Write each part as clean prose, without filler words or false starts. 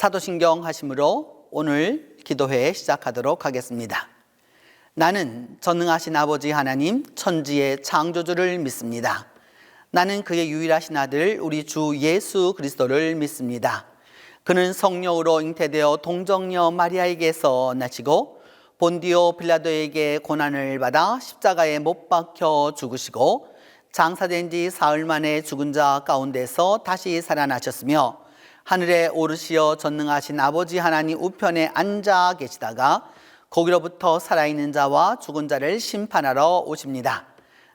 사도신경 하심으로 오늘 기도회 시작하도록 하겠습니다. 나는 전능하신 아버지 하나님 천지의 창조주를 믿습니다. 나는 그의 유일하신 아들 우리 주 예수 그리스도를 믿습니다. 그는 성령으로 잉태되어 동정녀 마리아에게서 나시고 본디오 빌라도에게 고난을 받아 십자가에 못 박혀 죽으시고 장사된 지 사흘 만에 죽은 자 가운데서 다시 살아나셨으며 하늘에 오르시어 전능하신 아버지 하나님 우편에 앉아 계시다가 거기로부터 살아있는 자와 죽은 자를 심판하러 오십니다.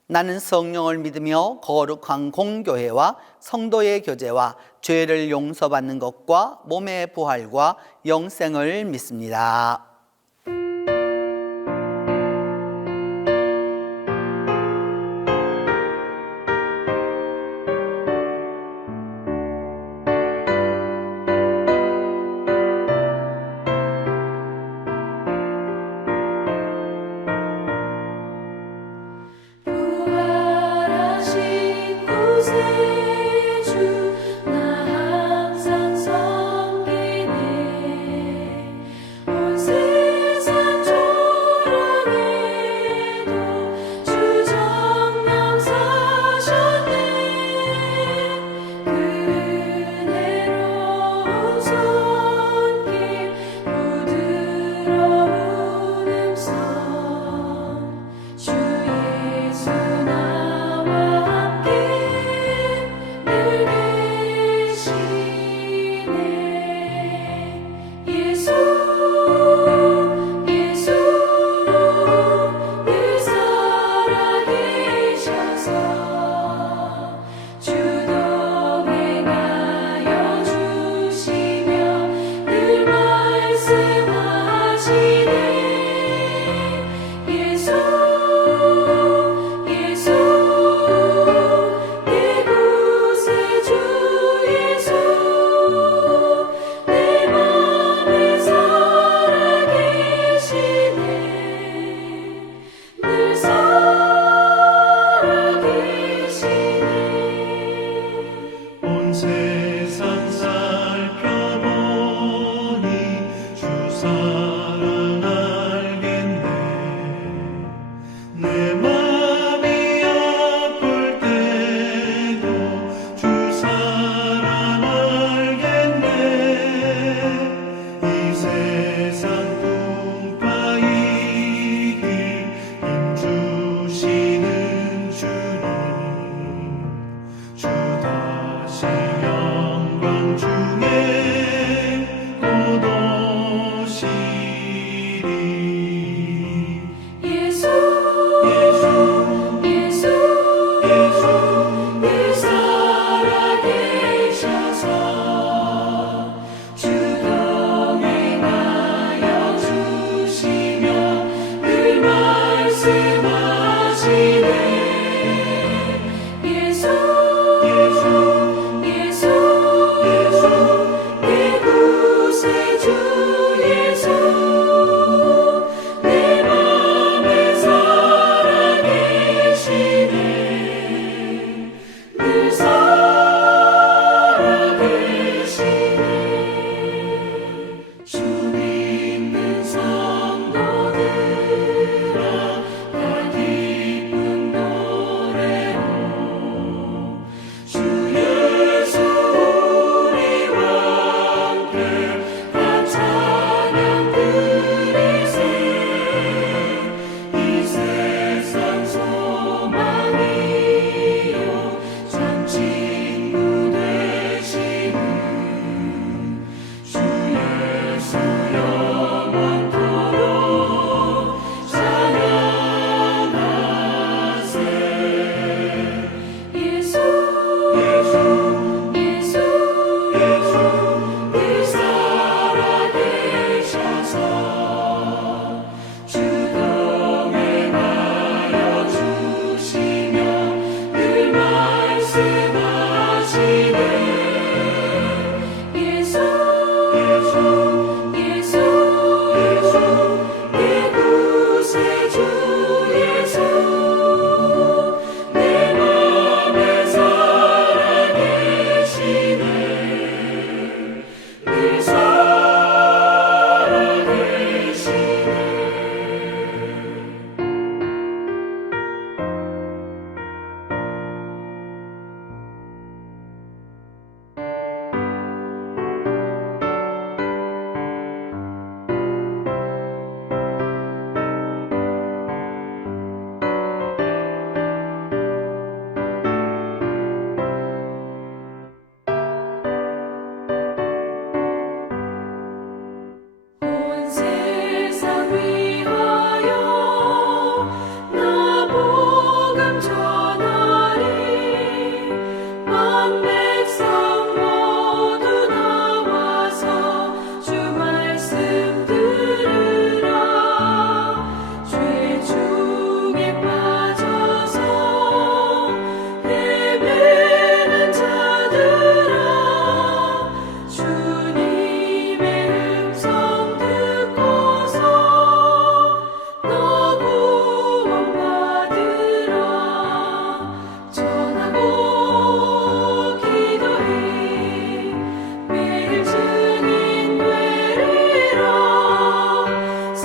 나는 성령을 믿으며 거룩한 공교회와 성도의 교제와 죄를 용서받는 것과 몸의 부활과 영생을 믿습니다. 온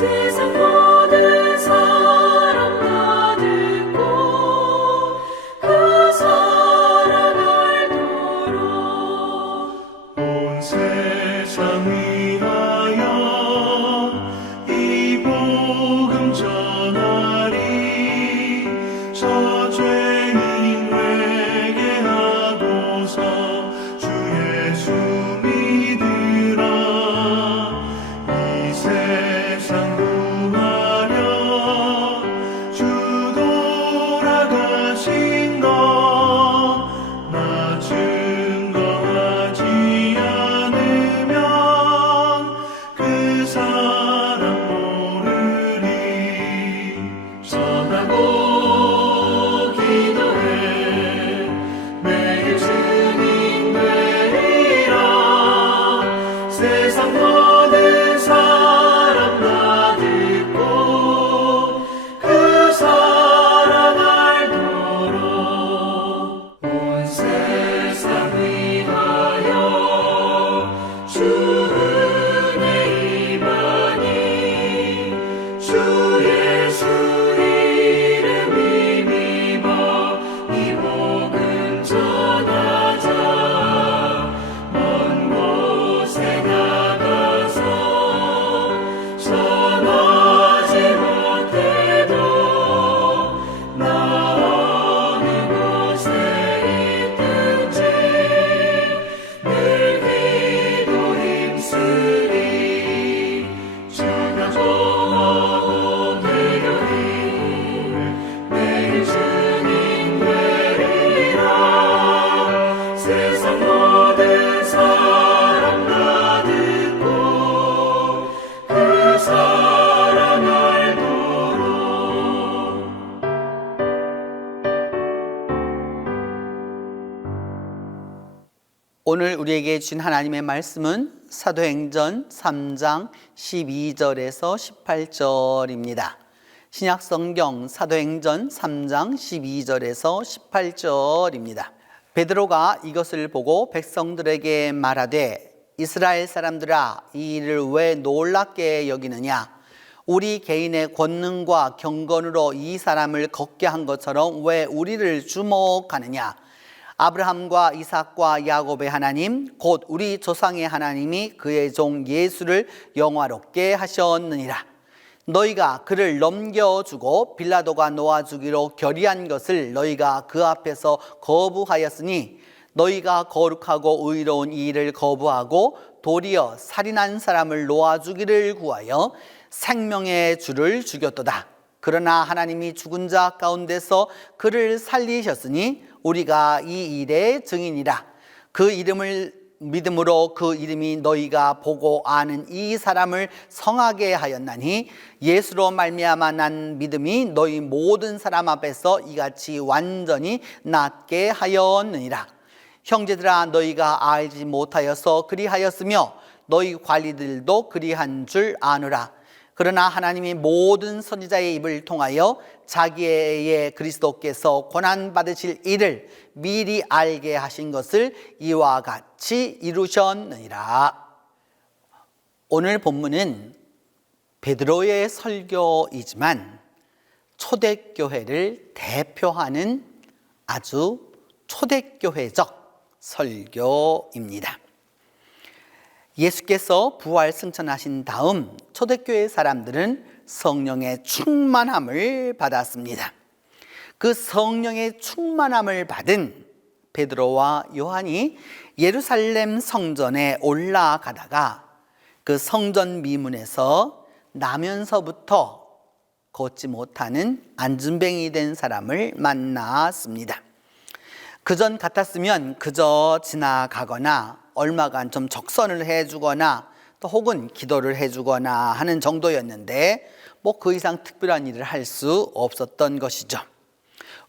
세상 모든 사람 다 듣고 그 사랑 알도록 온 세상 위하여 이 복음 전하리. 저죄인 회개하고서 주 예수 믿으라. 이 세상 구하려 주 돌아가신 것 나 증거하지 않으면 그 사람 모르리. 전하고 기도해 매일 증인 되리라. 세상 모든 사람 다 듣고 그 사랑 알도록 온 세상 위하여 주 은혜 임하니. 주 예수 이름 힘입어 이 복음 전하자. 먼 곳에 나가서 전하지 못해도 나 어느 곳에 있든지 늘 기도 힘쓰리. 전하고 대결이 매일 증인 되리라. 세상 모든 사람 다 듣고 그 사랑 알도록. 오늘 우리에게 주신 하나님의 말씀은 사도행전 3장 12절에서 18절입니다. 신약성경 사도행전 3장 12절에서 18절입니다. 베드로가 이것을 보고 백성들에게 말하되 이스라엘 사람들아 이 일을 왜 놀랍게 여기느냐. 우리 개인의 권능과 경건으로 이 사람을 걷게 한 것처럼 왜 우리를 주목하느냐. 아브라함과 이삭과 야곱의 하나님 곧 우리 조상의 하나님이 그의 종 예수를 영화롭게 하셨느니라. 너희가 그를 넘겨주고 빌라도가 놓아주기로 결의한 것을 너희가 그 앞에서 거부하였으니 너희가 거룩하고 의로운 이 일을 거부하고 도리어 살인한 사람을 놓아주기를 구하여 생명의 주를 죽였도다. 그러나 하나님이 죽은 자 가운데서 그를 살리셨으니 우리가 이 일의 증인이라. 그 이름을 믿음으로 그 이름이 너희가 보고 아는 이 사람을 성하게 하였나니 예수로 말미암아 난 믿음이 너희 모든 사람 앞에서 이같이 완전히 낫게 하였느니라. 형제들아 너희가 알지 못하여서 그리하였으며 너희 관리들도 그리한 줄 아노라. 그러나 하나님이 모든 선지자의 입을 통하여 자기의 그리스도께서 고난 받으실 일을 미리 알게 하신 것을 이와 같이 이루셨느니라. 오늘 본문은 베드로의 설교이지만 초대교회를 대표하는 아주 초대교회적 설교입니다. 예수께서 부활 승천하신 다음 초대교회 사람들은 성령의 충만함을 받았습니다. 그 성령의 충만함을 받은 베드로와 요한이 예루살렘 성전에 올라가다가 그 성전 미문에서 나면서부터 걷지 못하는 안진뱅이 된 사람을 만났습니다. 그전 같았으면 그저 지나가거나 얼마간 좀 적선을 해주거나 또 혹은 기도를 해주거나 하는 정도였는데 뭐 그 이상 특별한 일을 할 수 없었던 것이죠.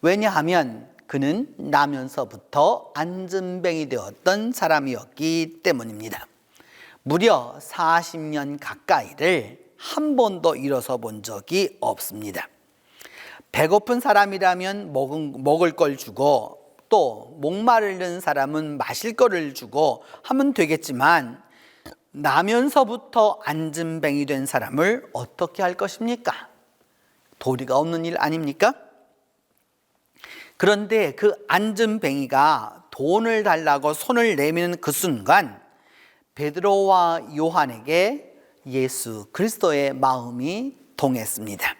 왜냐하면 그는 나면서부터 안진뱅이 되었던 사람이었기 때문입니다. 무려 40년 가까이를 한 번도 일어서 본 적이 없습니다. 배고픈 사람이라면 먹을 걸 주고 또 목마르는 사람은 마실 거를 주고 하면 되겠지만 나면서부터 안진뱅이 된 사람을 어떻게 할 것입니까? 도리가 없는 일 아닙니까? 그런데 그 안진뱅이가 돈을 달라고 손을 내미는 그 순간 베드로와 요한에게 예수 그리스도의 마음이 동했습니다.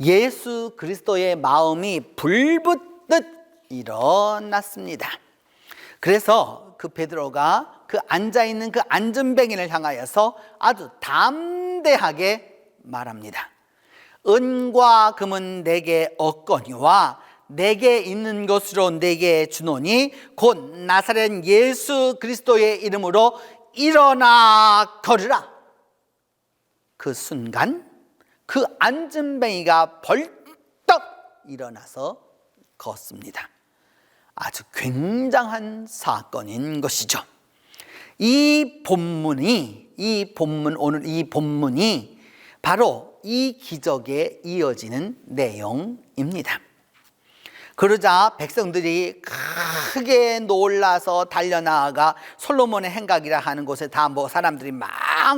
예수 그리스도의 마음이 불붙듯 일어났습니다. 그래서 그 베드로가 그 앉아있는 그 안진뱅이를 향하여서 아주 담대하게 말합니다. 은과 금은 내게 없거니와 내게 있는 것으로 내게 주노니 곧 나사렛 예수 그리스도의 이름으로 일어나 걸으라. 그 순간 그 안진뱅이가 벌떡 일어나서 걷습니다. 아주 굉장한 사건인 것이죠. 오늘 이 본문이 바로 이 기적에 이어지는 내용입니다. 그러자 백성들이 크게 놀라서 달려나가 솔로몬의 행각이라 하는 곳에 다 사람들이 막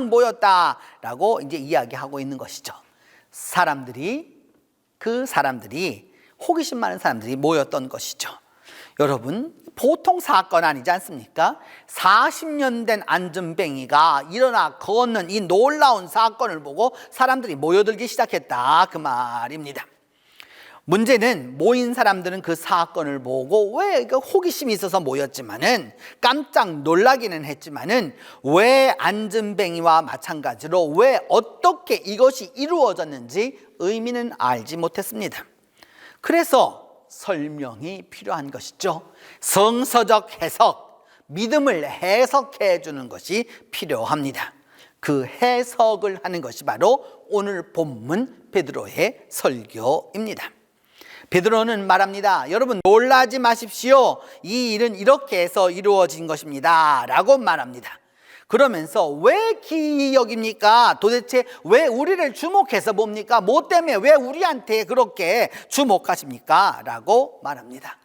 모였다라고 이제 이야기하고 있는 것이죠. 그 사람들이 호기심 많은 사람들이 모였던 것이죠. 여러분, 보통 사건 아니지 않습니까? 40년 된 안진뱅이가 일어나 걷는 이 놀라운 사건을 보고 사람들이 모여들기 시작했다, 그 말입니다. 문제는 모인 사람들은 그 사건을 보고 왜 호기심이 있어서 모였지만은 깜짝 놀라기는 했지만은 왜 안진뱅이와 마찬가지로 왜 어떻게 이것이 이루어졌는지 의미는 알지 못했습니다. 그래서 설명이 필요한 것이죠. 성서적 해석, 믿음을 해석해 주는 것이 필요합니다. 그 해석을 하는 것이 바로 오늘 본문 베드로의 설교입니다. 베드로는 말합니다. 여러분, 놀라지 마십시오. 이 일은 이렇게 해서 이루어진 것입니다 라고 말합니다. 그러면서 왜 기적입니까? 도대체 왜 우리를 주목해서 봅니까? 뭐 때문에 왜 우리한테 그렇게 주목하십니까? 라고 말합니다.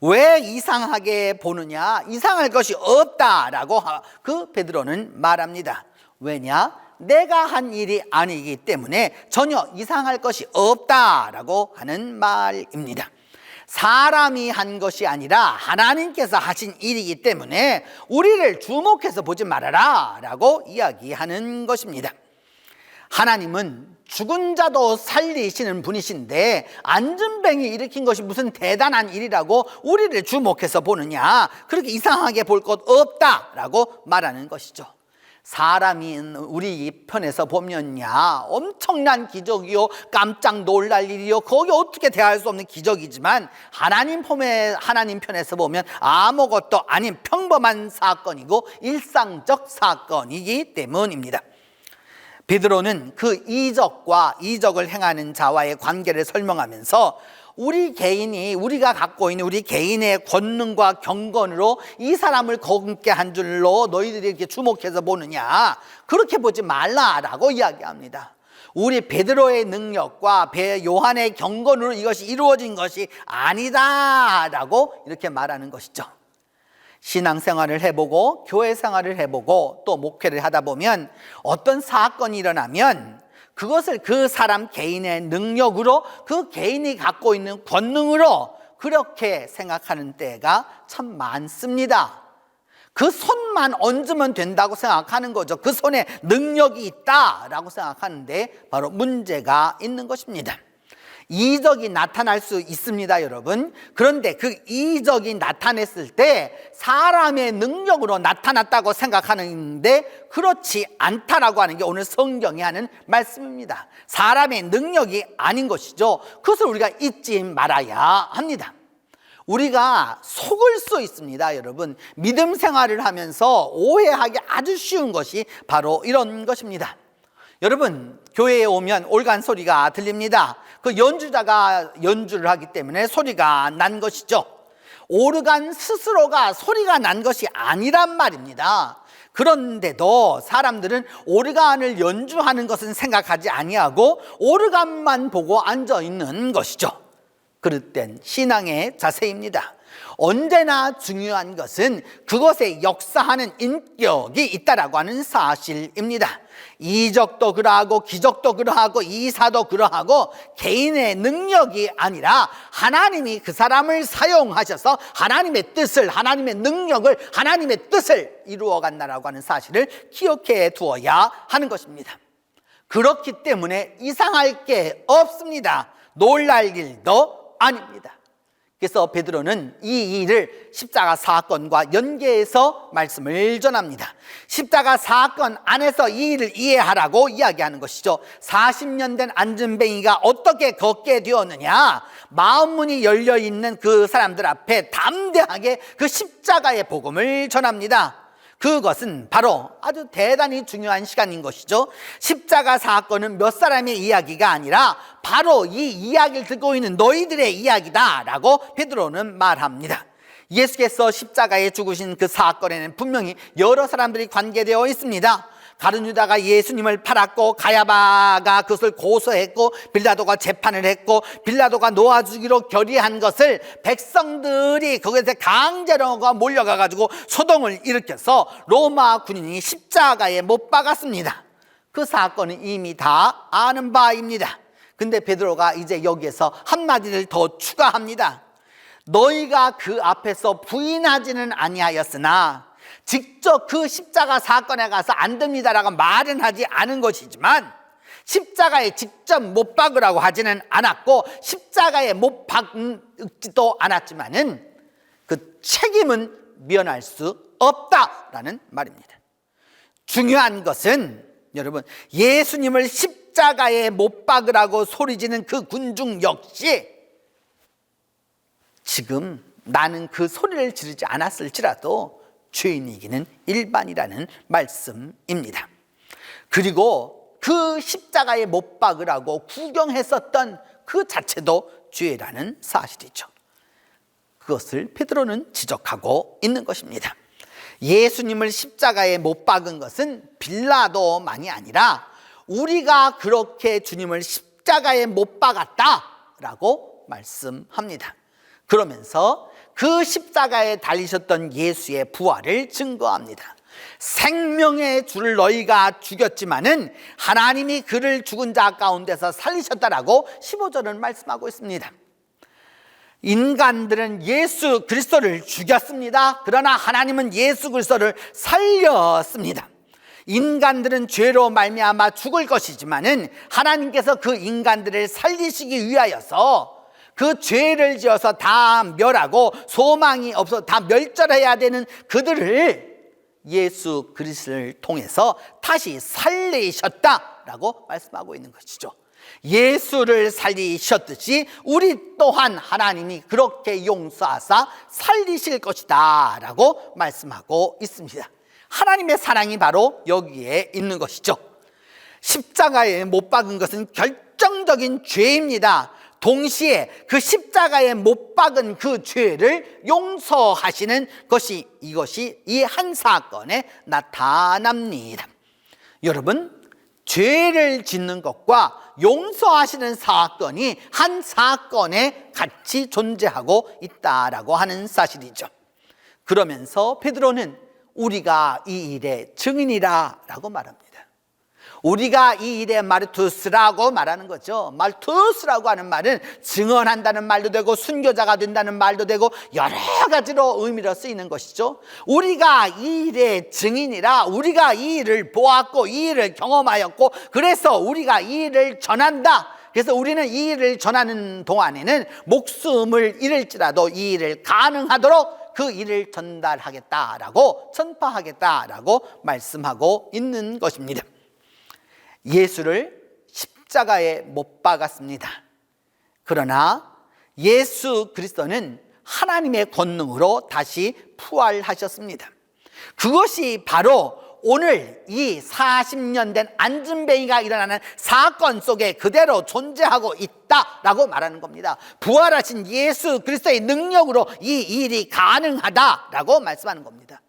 왜 이상하게 보느냐? 이상할 것이 없다라고 그 베드로는 말합니다. 왜냐? 내가 한 일이 아니기 때문에 전혀 이상할 것이 없다라고 하는 말입니다. 사람이 한 것이 아니라 하나님께서 하신 일이기 때문에 우리를 주목해서 보지 말아라 라고 이야기하는 것입니다. 하나님은 죽은 자도 살리시는 분이신데 안진뱅이 일으킨 것이 무슨 대단한 일이라고 우리를 주목해서 보느냐, 그렇게 이상하게 볼 것 없다라고 말하는 것이죠. 사람이 우리 편에서 보면야 엄청난 기적이요, 깜짝 놀랄 일이요, 거기 어떻게 대할 수 없는 기적이지만 하나님 편에서 보면 아무것도 아닌 평범한 사건이고 일상적 사건이기 때문입니다. 베드로는 그 이적과 이적을 행하는 자와의 관계를 설명하면서 우리가 갖고 있는 우리 개인의 권능과 경건으로 이 사람을 거듭게 한 줄로 너희들이 이렇게 주목해서 보느냐, 그렇게 보지 말라라고 이야기합니다. 우리 베드로의 능력과 요한의 경건으로 이것이 이루어진 것이 아니다라고 이렇게 말하는 것이죠. 신앙생활을 해보고 교회 생활을 해보고 또 목회를 하다 보면 어떤 사건이 일어나면 그것을 그 사람 개인의 능력으로, 그 개인이 갖고 있는 권능으로 그렇게 생각하는 때가 참 많습니다. 그 손만 얹으면 된다고 생각하는 거죠. 그 손에 능력이 있다라고 생각하는데 바로 문제가 있는 것입니다. 이적이 나타날 수 있습니다, 여러분. 그런데 그 이적이 나타났을 때 사람의 능력으로 나타났다고 생각하는데 그렇지 않다라고 하는 게 오늘 성경이 하는 말씀입니다. 사람의 능력이 아닌 것이죠. 그것을 우리가 잊지 말아야 합니다. 우리가 속을 수 있습니다, 여러분. 믿음 생활을 하면서 오해하기 아주 쉬운 것이 바로 이런 것입니다. 여러분, 교회에 오면 올간 소리가 들립니다. 그 연주자가 연주를 하기 때문에 소리가 난 것이죠. 오르간 스스로가 소리가 난 것이 아니란 말입니다. 그런데도 사람들은 오르간을 연주하는 것은 생각하지 아니하고 오르간만 보고 앉아 있는 것이죠. 그릇된 신앙의 자세입니다. 언제나 중요한 것은 그것에 역사하는 인격이 있다라고 하는 사실입니다. 이적도 그러하고 기적도 그러하고 이사도 그러하고 개인의 능력이 아니라 하나님이 그 사람을 사용하셔서 하나님의 뜻을, 하나님의 능력을, 하나님의 뜻을 이루어 간다라고 하는 사실을 기억해 두어야 하는 것입니다. 그렇기 때문에 이상할 게 없습니다. 놀랄 일도 아닙니다. 그래서 베드로는 이 일을 십자가 사건과 연계해서 말씀을 전합니다. 십자가 사건 안에서 이 일을 이해하라고 이야기하는 것이죠. 40년 된 안전뱅이가 어떻게 걷게 되었느냐, 마음문이 열려있는 그 사람들 앞에 담대하게 그 십자가의 복음을 전합니다. 그것은 바로 아주 대단히 중요한 시간인 것이죠. 십자가 사건은 몇 사람의 이야기가 아니라 바로 이 이야기를 듣고 있는 너희들의 이야기다라고 베드로는 말합니다. 예수께서 십자가에 죽으신 그 사건에는 분명히 여러 사람들이 관계되어 있습니다. 가룟 유다가 예수님을 팔았고, 가야바가 그것을 고소했고, 빌라도가 재판을 했고, 빌라도가 놓아주기로 결의한 것을 백성들이 거기서 강제로 몰려가 가지고 소동을 일으켜서 로마 군인이 십자가에 못 박았습니다. 그 사건은 이미 다 아는 바입니다. 근데 베드로가 이제 여기에서 한마디를 더 추가합니다. 너희가 그 앞에서 부인하지는 아니하였으나 직접 그 십자가 사건에 가서 안 됩니다라고 말은 하지 않은 것이지만, 십자가에 직접 못 박으라고 하지는 않았고 십자가에 못 박지도 않았지만은 그 책임은 면할 수 없다라는 말입니다. 중요한 것은 여러분, 예수님을 십자가에 못 박으라고 소리지는 그 군중 역시 지금 나는 그 소리를 지르지 않았을지라도 죄인이기는 일반이라는 말씀입니다. 그리고 그 십자가에 못 박으라고 구경했었던 그 자체도 죄라는 사실이죠. 그것을 베드로는 지적하고 있는 것입니다. 예수님을 십자가에 못 박은 것은 빌라도만이 아니라 우리가 그렇게 주님을 십자가에 못 박았다라고 말씀합니다. 그러면서 그 십자가에 달리셨던 예수의 부활을 증거합니다. 생명의 주를 너희가 죽였지만은 하나님이 그를 죽은 자 가운데서 살리셨다라고 15절은 말씀하고 있습니다. 인간들은 예수 그리스도를 죽였습니다. 그러나 하나님은 예수 그리스도를 살렸습니다. 인간들은 죄로 말미암아 죽을 것이지만은 하나님께서 그 인간들을 살리시기 위하여서 그 죄를 지어서 다 멸하고 소망이 없어 다 멸절해야 되는 그들을 예수 그리스도를 통해서 다시 살리셨다라고 말씀하고 있는 것이죠. 예수를 살리셨듯이 우리 또한 하나님이 그렇게 용서하사 살리실 것이다 라고 말씀하고 있습니다. 하나님의 사랑이 바로 여기에 있는 것이죠. 십자가에 못 박은 것은 결정적인 죄입니다. 동시에 그 십자가에 못 박은 그 죄를 용서하시는 것이 이것이 이 한 사건에 나타납니다. 여러분, 죄를 짓는 것과 용서하시는 사건이 한 사건에 같이 존재하고 있다라고 하는 사실이죠. 그러면서 베드로는 우리가 이 일의 증인이라 라고 말합니다. 우리가 이 일의 마르투스라고 말하는 거죠. 마르투스라고 하는 말은 증언한다는 말도 되고 순교자가 된다는 말도 되고 여러 가지로 의미로 쓰이는 것이죠. 우리가 이 일의 증인이라, 우리가 이 일을 보았고 이 일을 경험하였고 그래서 우리가 이 일을 전한다. 그래서 우리는 이 일을 전하는 동안에는 목숨을 잃을지라도 이 일을 가능하도록 그 일을 전달하겠다라고, 전파하겠다라고 말씀하고 있는 것입니다. 예수를 십자가에 못 박았습니다. 그러나 예수 그리스도는 하나님의 권능으로 다시 부활하셨습니다. 그것이 바로 오늘 이 40년 된 안진뱅이가 일어나는 사건 속에 그대로 존재하고 있다라고 말하는 겁니다. 부활하신 예수 그리스도의 능력으로 이 일이 가능하다라고 말씀하는 겁니다.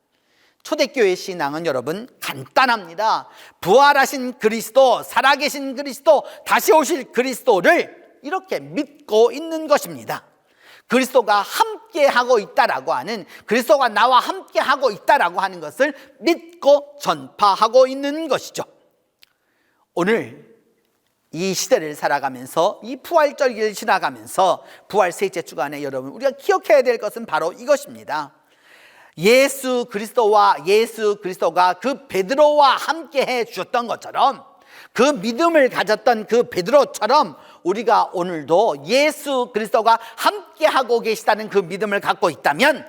초대교회 신앙은 여러분 간단합니다. 부활하신 그리스도, 살아계신 그리스도, 다시 오실 그리스도를 이렇게 믿고 있는 것입니다. 그리스도가 함께 함께 하고 있다라고 하는, 그리스도가 나와 함께 하고 있다라고 하는 것을 믿고 전파하고 있는 것이죠. 오늘 이 시대를 살아가면서, 이 부활절기를 지나가면서 부활 셋째 주간에 여러분 우리가 기억해야 될 것은 바로 이것입니다. 예수 그리스도가 그 베드로와 함께 해 주셨던 것처럼, 그 믿음을 가졌던 그 베드로처럼 우리가 오늘도 예수 그리스도가 함께 하고 계시다는 그 믿음을 갖고 있다면,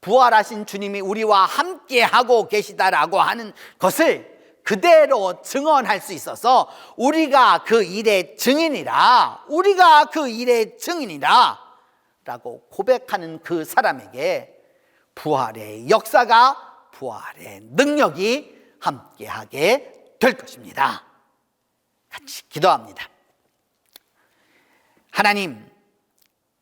부활하신 주님이 우리와 함께 하고 계시다라고 하는 것을 그대로 증언할 수 있어서 우리가 그 일의 증인이라 라고 고백하는 그 사람에게 부활의 역사가, 부활의 능력이 함께하게 될 것입니다. 같이 기도합니다. 하나님,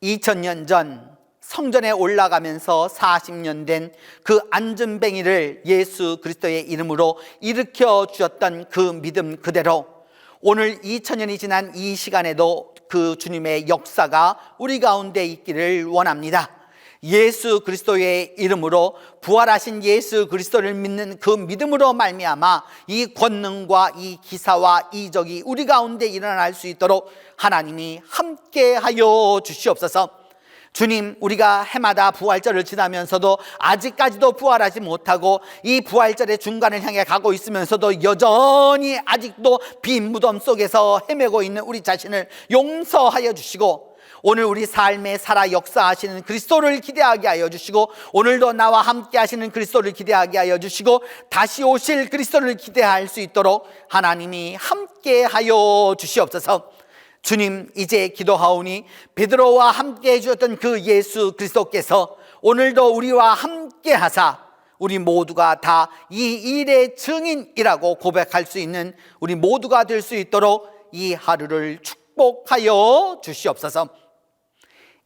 2000년 전 성전에 올라가면서 40년 된 그 안전뱅이를 예수 그리스도의 이름으로 일으켜 주셨던 그 믿음 그대로 오늘 2000년이 지난 이 시간에도 그 주님의 역사가 우리 가운데 있기를 원합니다. 예수 그리스도의 이름으로, 부활하신 예수 그리스도를 믿는 그 믿음으로 말미암아 이 권능과 이 기사와 이적이 우리 가운데 일어날 수 있도록 하나님이 함께하여 주시옵소서. 주님, 우리가 해마다 부활절을 지나면서도 아직까지도 부활하지 못하고 이 부활절의 중간을 향해 가고 있으면서도 여전히 아직도 빈 무덤 속에서 헤매고 있는 우리 자신을 용서하여 주시고, 오늘 우리 삶에 살아 역사하시는 그리스도를 기대하게 하여 주시고, 오늘도 나와 함께 하시는 그리스도를 기대하게 하여 주시고, 다시 오실 그리스도를 기대할 수 있도록 하나님이 함께 하여 주시옵소서. 주님, 이제 기도하오니 베드로와 함께 해주셨던 그 예수 그리스도께서 오늘도 우리와 함께 하사 우리 모두가 다 이 일의 증인이라고 고백할 수 있는 우리 모두가 될 수 있도록 이 하루를 축복하여 주시옵소서.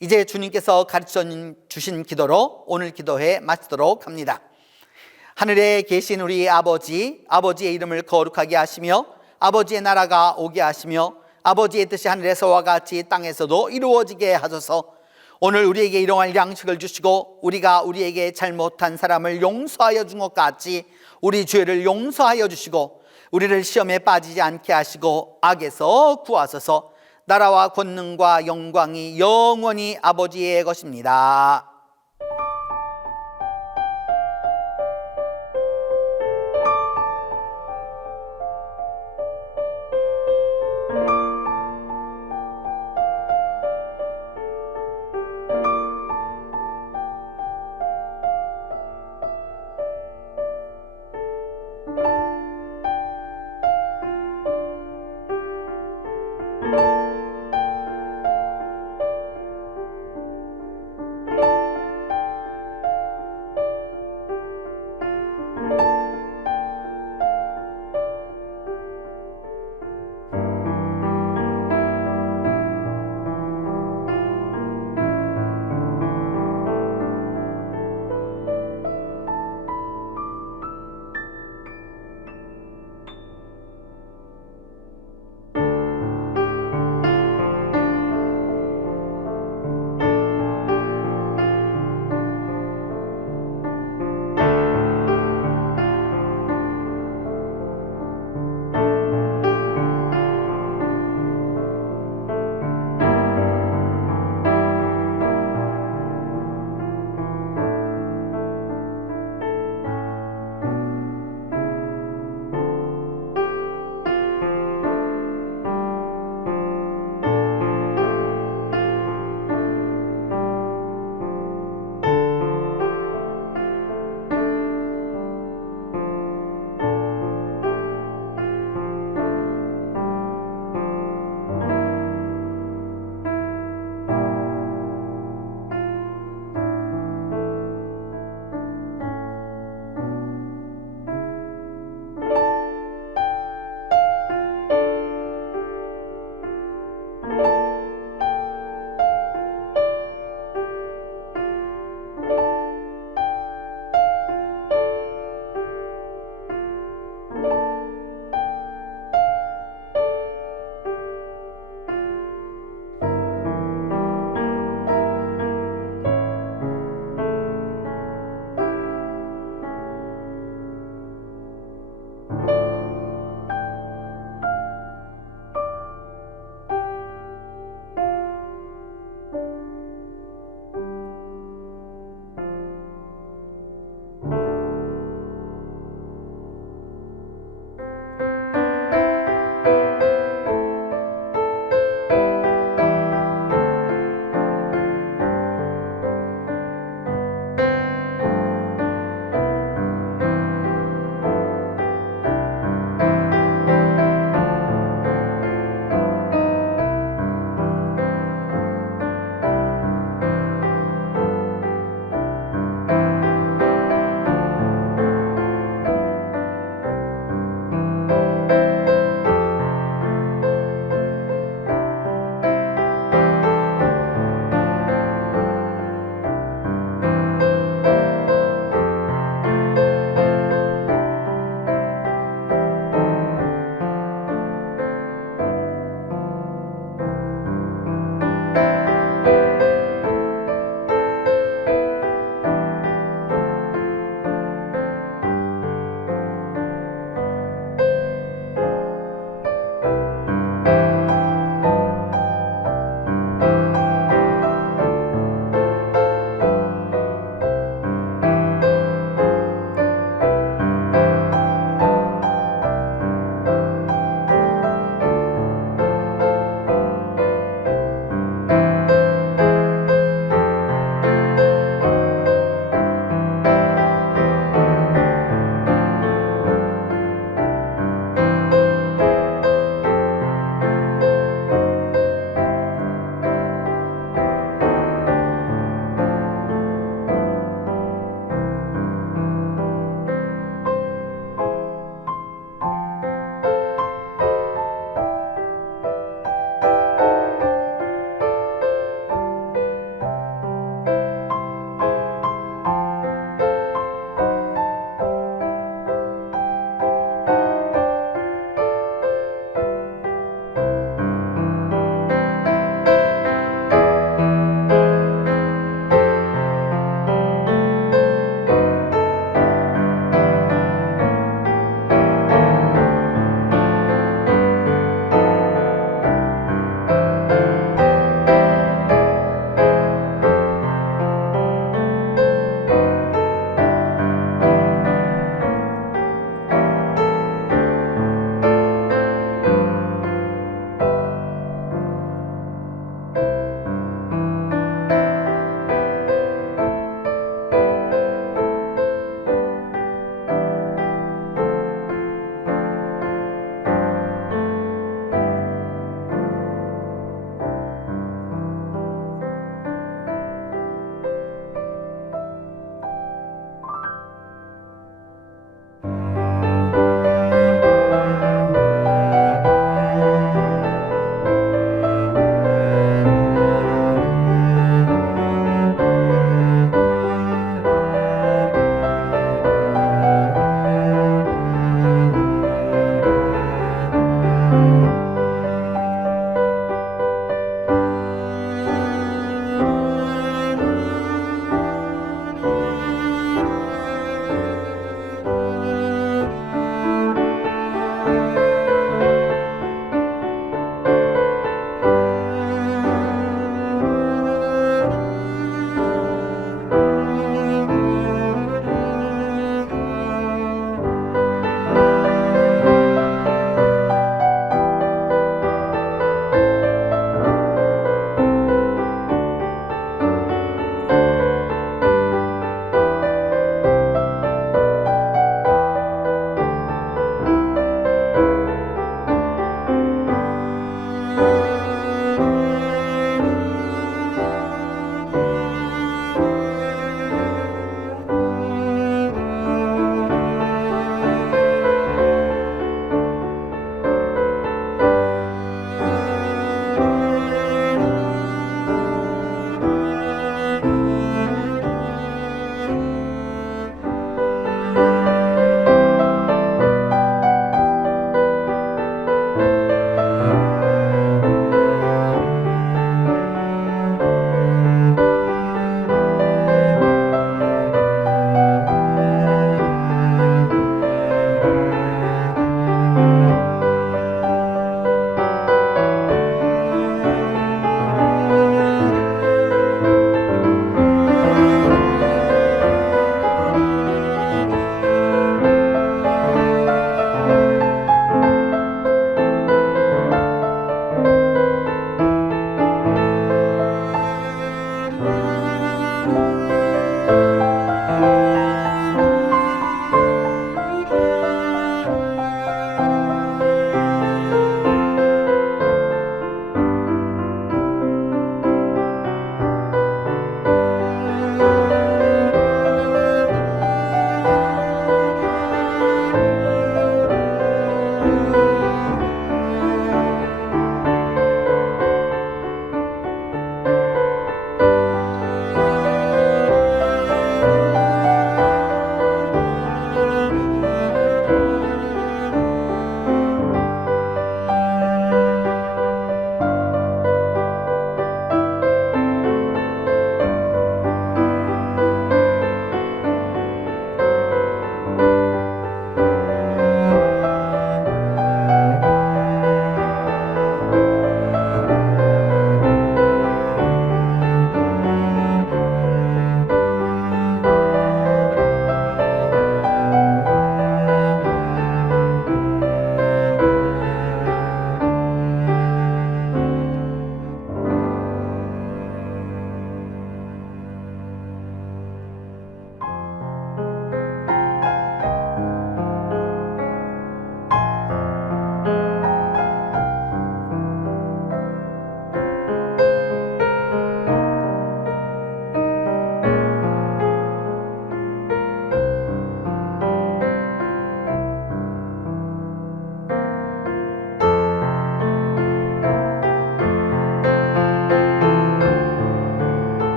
이제 주님께서 가르쳐 주신 기도로 오늘 기도회 마치도록 합니다. 하늘에 계신 우리 아버지, 아버지의 이름을 거룩하게 하시며 아버지의 나라가 오게 하시며 아버지의 뜻이 하늘에서와 같이 땅에서도 이루어지게 하소서. 오늘 우리에게 일용할 양식을 주시고 우리가 우리에게 잘못한 사람을 용서하여 준 것 같이 우리 죄를 용서하여 주시고 우리를 시험에 빠지지 않게 하시고 악에서 구하소서. 나라와 권능과 영광이 영원히 아버지의 것입니다.